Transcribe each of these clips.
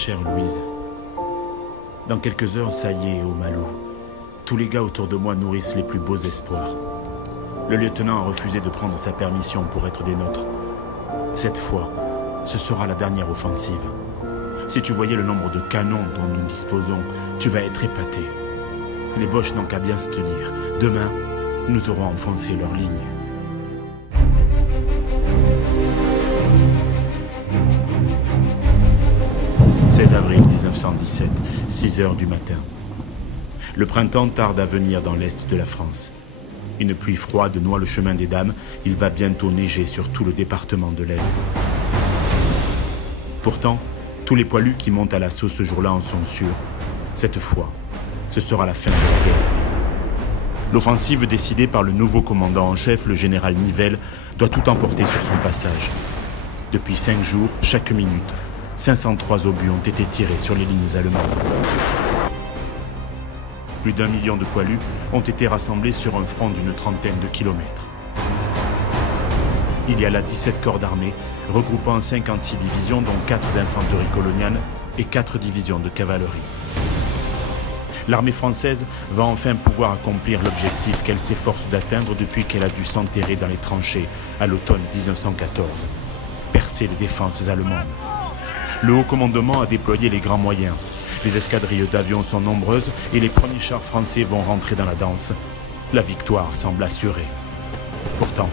chère Louise. Dans quelques heures, ça y est, au Malou. Tous les gars autour de moi nourrissent les plus beaux espoirs. Le lieutenant a refusé de prendre sa permission pour être des nôtres. Cette fois, ce sera la dernière offensive. Si tu voyais le nombre de canons dont nous disposons, tu vas être épaté. Les Boches n'ont qu'à bien se tenir. Demain, nous aurons enfoncé leur ligne. « 16 avril 1917, 6 heures du matin. Le printemps tarde à venir dans l'est de la France. Une pluie froide noie le chemin des dames. Il va bientôt neiger sur tout le département de l'Aisne. Pourtant, tous les poilus qui montent à l'assaut ce jour-là en sont sûrs. Cette fois, ce sera la fin de la guerre. L'offensive décidée par le nouveau commandant en chef, le général Nivelle, doit tout emporter sur son passage. Depuis 5 jours, chaque minute, 503 obus ont été tirés sur les lignes allemandes. Plus d'1 million de poilus ont été rassemblés sur un front d'une trentaine de kilomètres. Il y a là 17 corps d'armée, regroupant 56 divisions, dont 4 d'infanterie coloniale et 4 divisions de cavalerie. L'armée française va enfin pouvoir accomplir l'objectif qu'elle s'efforce d'atteindre depuis qu'elle a dû s'enterrer dans les tranchées à l'automne 1914. Percer les défenses allemandes. Le haut commandement a déployé les grands moyens. Les escadrilles d'avions sont nombreuses et les premiers chars français vont rentrer dans la danse. La victoire semble assurée. Pourtant,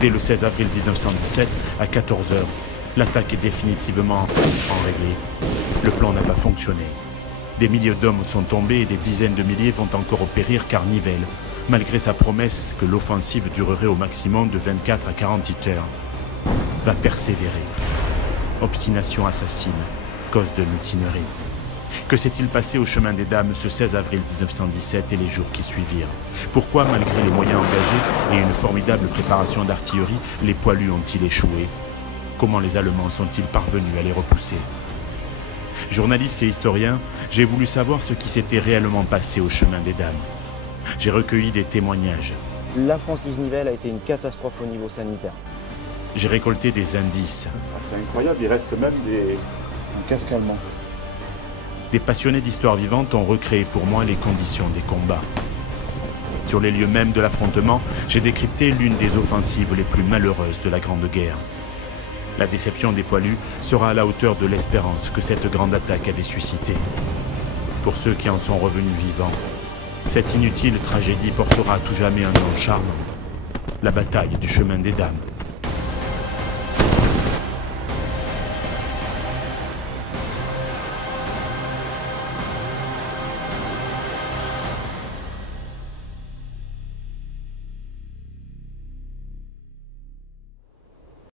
dès le 16 avril 1917, à 14 h, l'attaque est définitivement enrayée. Le plan n'a pas fonctionné. Des milliers d'hommes sont tombés et des dizaines de milliers vont encore périr car Nivelle, malgré sa promesse que l'offensive durerait au maximum de 24 à 48 heures, va persévérer. Obstination assassine, cause de mutinerie. Que s'est-il passé au chemin des dames ce 16 avril 1917 et les jours qui suivirent? Pourquoi, malgré les moyens engagés et une formidable préparation d'artillerie, les poilus ont-ils échoué? Comment les Allemands sont-ils parvenus à les repousser? Journaliste et historien, j'ai voulu savoir ce qui s'était réellement passé au chemin des dames. J'ai recueilli des témoignages. L'offensive Nivelle a été une catastrophe au niveau sanitaire. J'ai récolté des indices. C'est incroyable, il reste même Un casque allemand. Des passionnés d'histoire vivante ont recréé pour moi les conditions des combats. Sur les lieux mêmes de l'affrontement, j'ai décrypté l'une des offensives les plus malheureuses de la Grande Guerre. La déception des poilus sera à la hauteur de l'espérance que cette grande attaque avait suscitée. Pour ceux qui en sont revenus vivants, cette inutile tragédie portera à tout jamais un nom charmant. La bataille du chemin des dames.